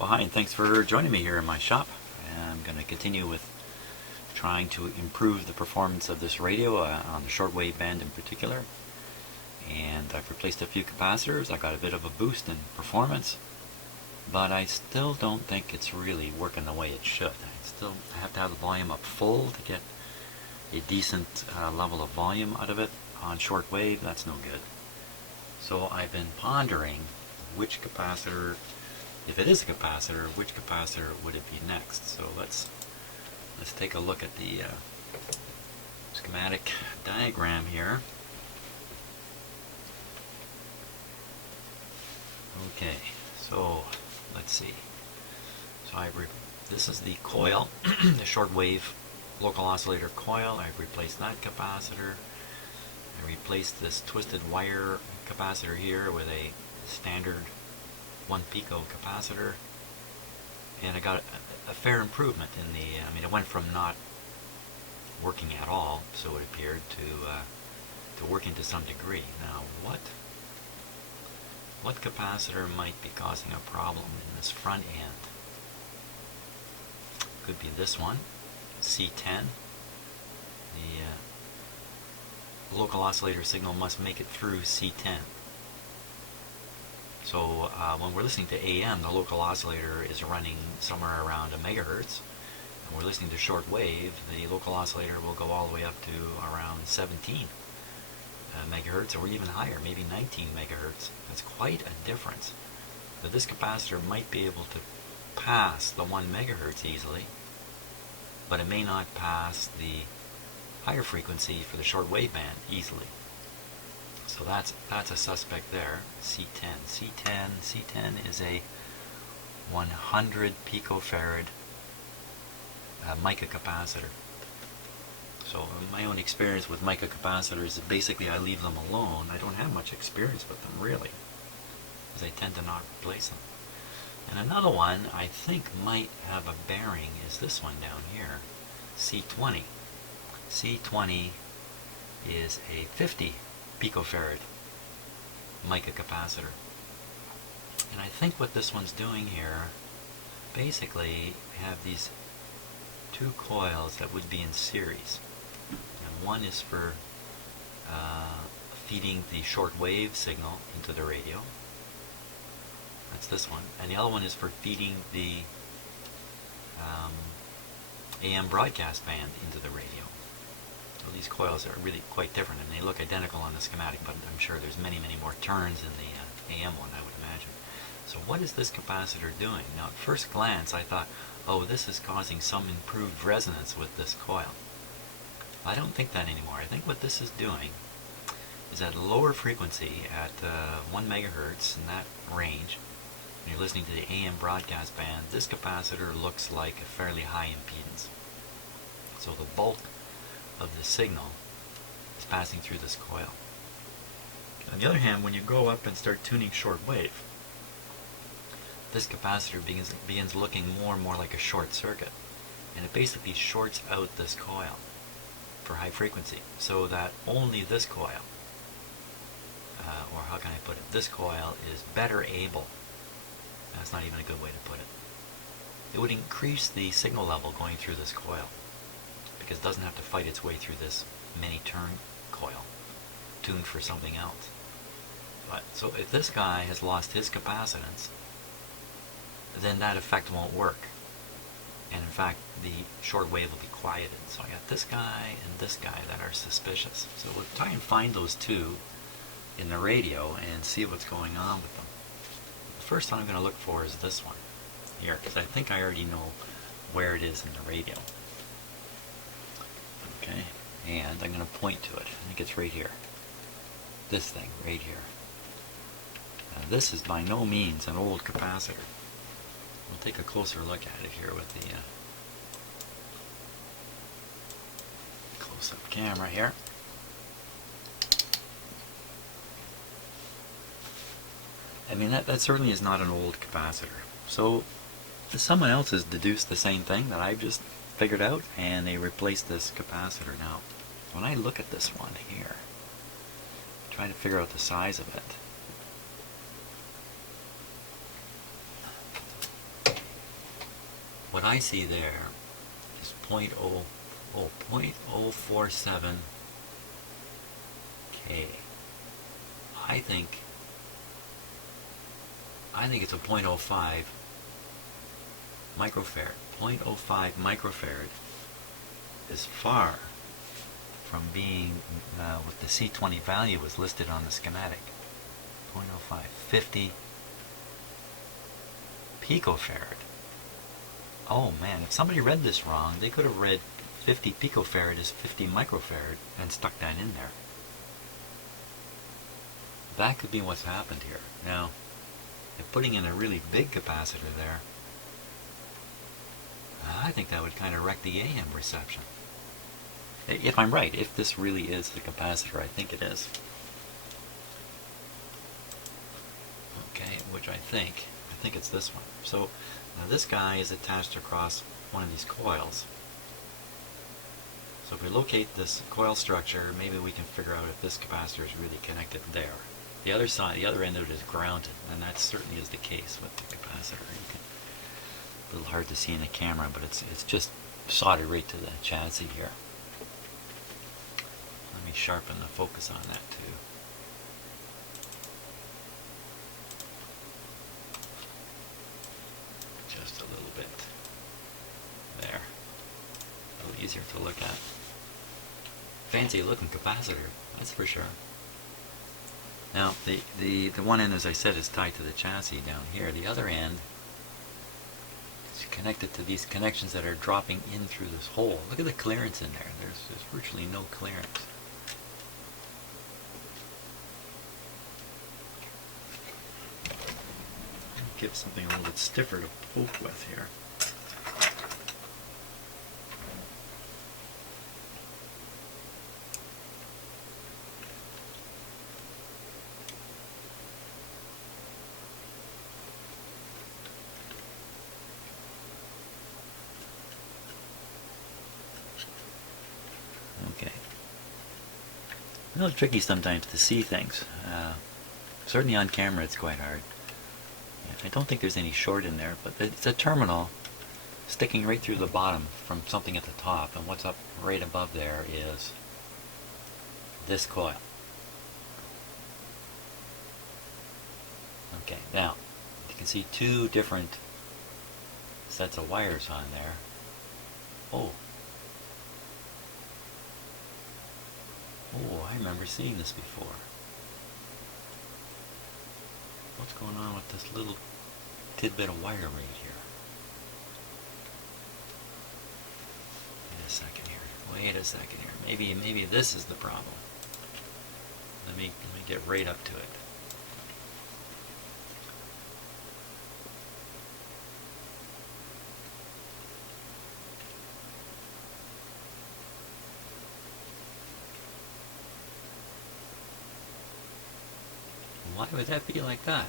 Well, hi, and thanks for joining me here in my shop. I'm going to continue with trying to improve the performance of this radio on the shortwave band in particular. And I've replaced a few capacitors. I got a bit of a boost in performance, but I still don't think it's really working the way it should. I have to have the volume up full to get a decent level of volume out of it. On shortwave, that's no good. So I've been pondering which capacitor, if it is a capacitor, which capacitor would it be next? So let's take a look at the schematic diagram here. Okay, so let's see. So this is the coil, the shortwave local oscillator coil. I've replaced that capacitor. I replaced this twisted wire capacitor here with a standard 1 pico capacitor, and I got a fair improvement in the, it went from not working at all, so it appeared, to working to some degree. Now, what capacitor might be causing a problem in this front end? Could be this one, C10. The local oscillator signal must make it through C10. So when we're listening to AM, the local oscillator is running somewhere around a megahertz. And we're listening to shortwave, the local oscillator will go all the way up to around 17 megahertz, or even higher, maybe 19 megahertz. That's quite a difference. But this capacitor might be able to pass the 1 megahertz easily, but it may not pass the higher frequency for the shortwave band easily. So that's a suspect there. C10 is a 100 picofarad mica capacitor. So my own experience with mica capacitors is basically I leave them alone. I don't have much experience with them really, because I tend to not replace them. And another one I think might have a bearing is this one down here, C20. C20 is a 50 picofarad mica capacitor. And I think what this one's doing here, basically we have these two coils that would be in series. And one is for feeding the shortwave signal into the radio. That's this one. And the other one is for feeding the AM broadcast band into the radio. So these coils are really quite different, and they look identical on the schematic, but I'm sure there's many more turns in the AM one, I would imagine. So what is this capacitor doing? Now at first glance I thought, oh, this is causing some improved resonance with this coil. I don't think that anymore. I think what this is doing is at a lower frequency, at 1 megahertz, in that range, when you're listening to the AM broadcast band, this capacitor looks like a fairly high impedance. So the bulk of the signal is passing through this coil. On the other hand, when you go up and start tuning shortwave, this capacitor begins looking more and more like a short circuit, and it basically shorts out this coil for high frequency, so that only this coil, or how can I put it, this coil is better able, that's not even a good way to put it, it would increase the signal level going through this coil, because it doesn't have to fight its way through this many turn coil tuned for something else. But so if this guy has lost his capacitance, then that effect won't work, and in fact the shortwave will be quieted. So I got this guy and this guy that are suspicious. So we'll try and find those two in the radio and see what's going on with them. The first one I'm going to look for is this one here, because I think I already know where it is in the radio. Okay, and I'm going to point to it. I think it's right here. This thing right here. Now this is by no means an old capacitor. We'll take a closer look at it here with the close-up camera here. I mean, that certainly is not an old capacitor. So someone else has deduced the same thing that I've just figured out, and they replaced this capacitor. Now, when I look at this one here, try to figure out the size of it. what I see there is 0.047 K. I think it's a 0.05 microfarad. 0.05 microfarad is far from being what the C20 value was listed on the schematic. 0.05, 50 picofarad. Oh man, if somebody read this wrong, they could have read 50 picofarad as 50 microfarad and stuck that in there. That could be what's happened here. Now, if putting in a really big capacitor there, I think that would kind of wreck the AM reception. If I'm right, if this really is the capacitor, I think it is. Okay, which I think it's this one. So now this guy is attached across one of these coils. So if we locate this coil structure, maybe we can figure out if this capacitor is really connected there. The other side, the other end of it is grounded, and that certainly is the case with the capacitor. A little hard to see in the camera, but it's just soldered right to the chassis here. Let me sharpen the focus on that too. Just a little bit. There. A little easier to look at. Fancy looking capacitor, that's for sure. Now, the one end, as I said, is tied to the chassis down here. The other end is connected to these connections that are dropping in through this hole. Look at the clearance in there. There's virtually no clearance. Give something a little bit stiffer to poke with here. Okay. A little tricky sometimes to see things. Certainly on camera it's quite hard. I don't think there's any short in there, but it's a terminal sticking right through the bottom from something at the top, and what's up right above there is this coil. Okay, now you can see two different sets of wires on there. Oh, I remember seeing this before. What's going on with this little tidbit of wire right here? Wait a second here. Maybe this is the problem. Let me get right up to it. Why would that be like that?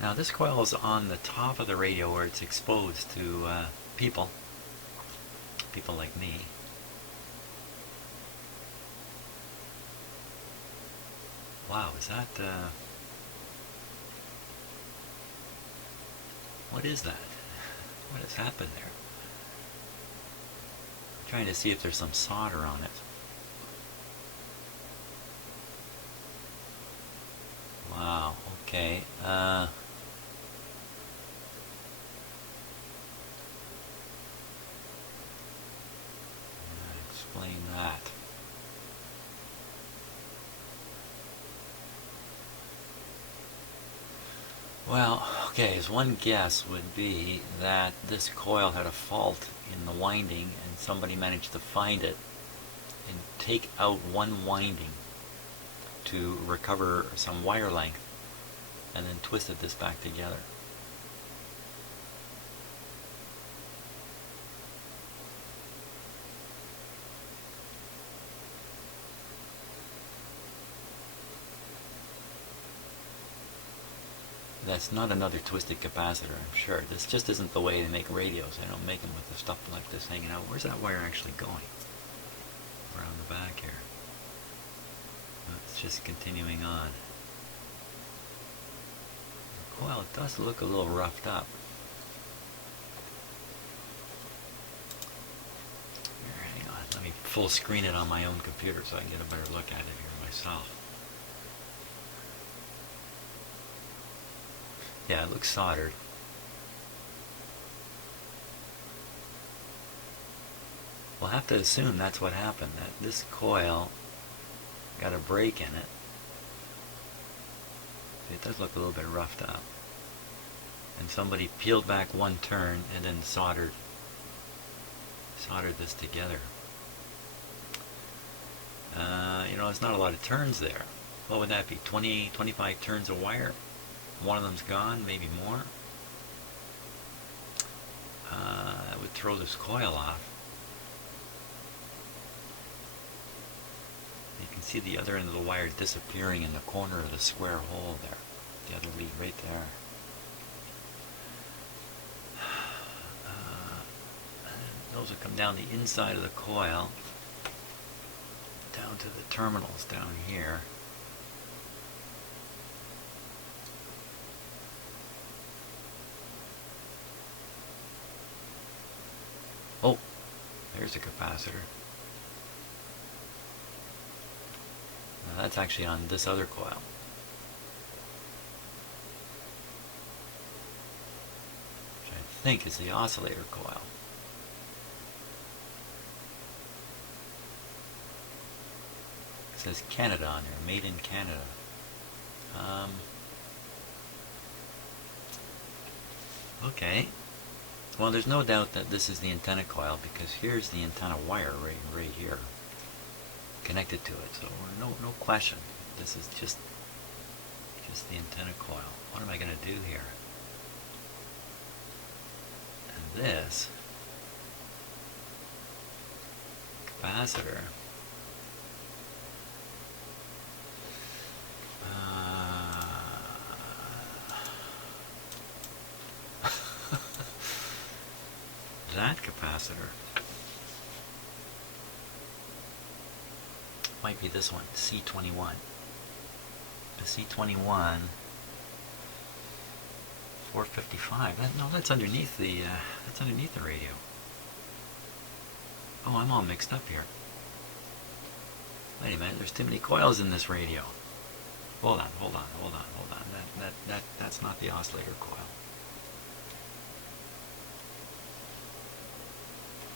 Now this coil is on the top of the radio where it's exposed to people like me. Wow, is that, what is that? What has happened there? I'm trying to see if there's some solder on it. Wow, okay. Explain that. Well, okay, as one guess would be that this coil had a fault in the winding and somebody managed to find it and take out one winding to recover some wire length and then twisted this back together. That's not another twisted capacitor, I'm sure. This just isn't the way to make radios. I don't make them with the stuff like this hanging out. Where's that wire actually going? Around the back here. It's just continuing on. coil does look a little roughed up. Here, hang on, let me full screen it on my own computer so I can get a better look at it here myself. Yeah, it looks soldered. We'll have to assume that's what happened, that this coil got a break in it. It does look a little bit roughed up. And somebody peeled back one turn and then soldered this together. There's not a lot of turns there. What would that be? 20, 25 turns of wire? One of them's gone, maybe more. That would throw this coil off. You can see the other end of the wire disappearing in the corner of the square hole there. The other lead right there. Those will come down the inside of the coil, down to the terminals down here. Oh, there's a capacitor. Now that's actually on this other coil. Which I think is the oscillator coil. It says Canada on there, made in Canada. Okay. Well, there's no doubt that this is the antenna coil because here's the antenna wire right here connected to it. So no question. This is just the antenna coil. What am I going to do here? And this capacitor. That capacitor might be this one, C21. The C21 455. No, that's underneath the radio. Oh, I'm all mixed up here. Wait a minute, there's too many coils in this radio. Hold on. That's not the oscillator coil.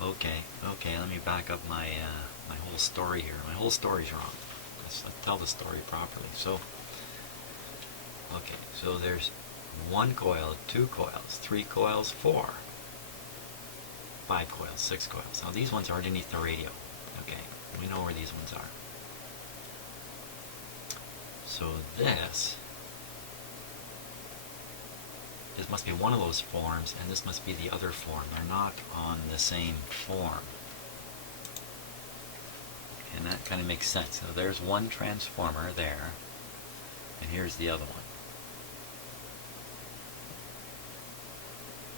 Okay, let me back up my whole story here. My whole story's wrong. Let's tell the story properly. So there's one coil, two coils, three coils, 4, 5 coils, 6 coils. Now these ones are underneath the radio. Okay, we know where these ones are. So this must be one of those forms, and this must be the other form. They're not on the same form. And that kind of makes sense. So there's one transformer there, and here's the other one.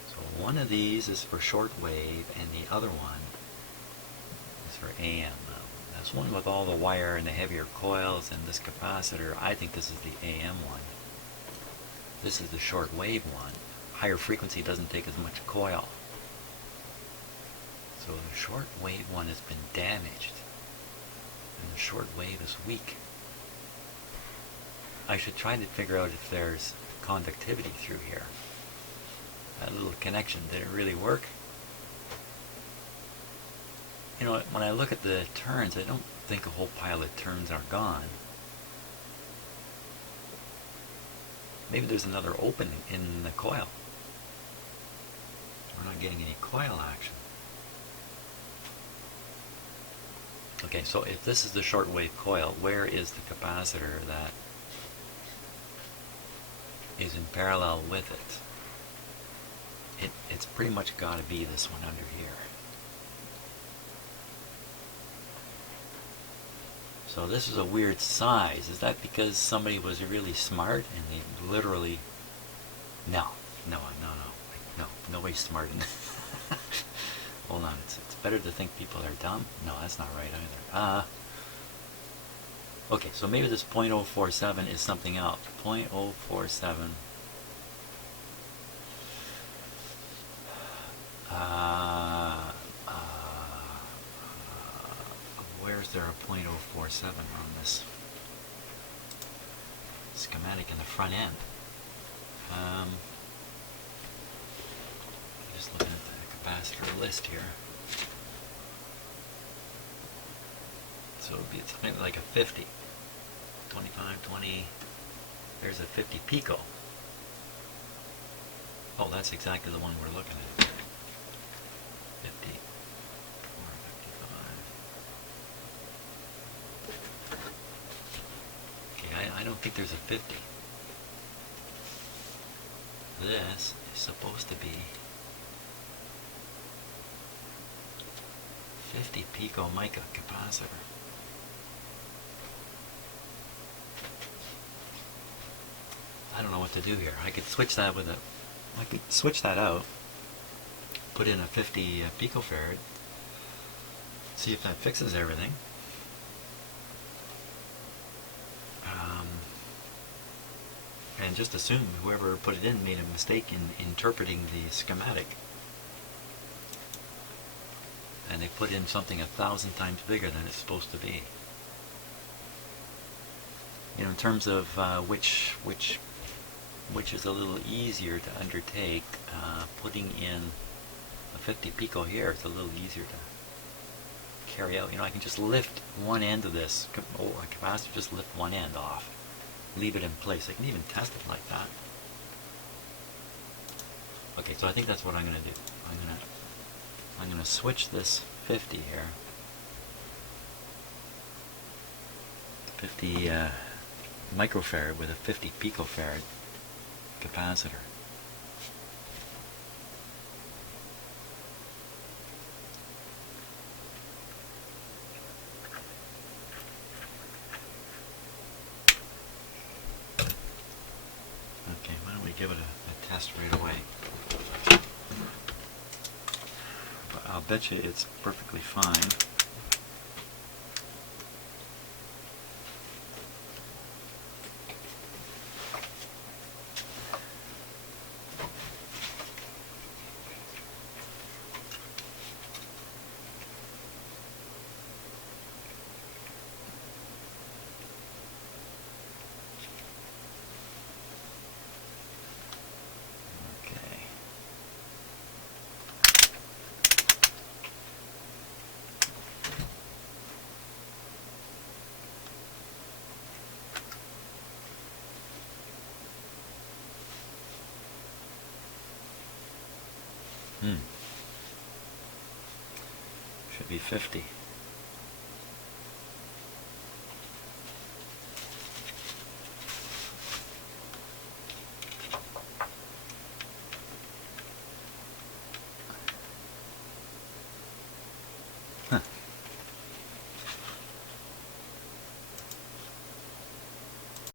So one of these is for shortwave, and the other one is for AM. This one with all the wire and the heavier coils and this capacitor, I think this is the AM one. This is the shortwave one. Higher frequency doesn't take as much coil. So the shortwave one has been damaged. And the shortwave is weak. I should try to figure out if there's conductivity through here. That little connection, did it really work? You know, when I look at the turns, I don't think a whole pile of turns are gone. Maybe there's another opening in the coil. We're not getting any coil action. Okay, so if this is the shortwave coil, where is the capacitor that is in parallel with it? It's pretty much got to be this one under here. So this is a weird size. Is that because somebody was really smart and they literally... No, nobody's smart in Hold on, it's better to think people are dumb. No, that's not right either. Okay, so maybe this .047 is something else. .047 Where's there a .047 on this schematic in the front end? Just looking at the capacitor list here. So it would be maybe like a 50. 25, 20. There's a 50 pico. Oh, that's exactly the one we're looking at. 50. 455. Okay, I don't think there's a 50. This is supposed to be 50 pico mica capacitor. I don't know what to do here. I could switch that with I could switch that out, put in a 50 picofarad, see if that fixes everything. And just assume whoever put it in made a mistake in interpreting the schematic. And they put in something 1,000 times bigger than it's supposed to be. You know, in terms of which is a little easier to undertake, putting in a 50 pico here is a little easier to carry out. You know, I can just lift one end of this capacitor, just lift one end off, leave it in place. I can even test it like that. Okay, so I think that's what I'm going to do. I'm going to switch this 50 here. 50 microfarad with a 50 picofarad capacitor. Okay, why don't we give it a test right away? But I'll bet you it's perfectly fine. Should be 50. Huh.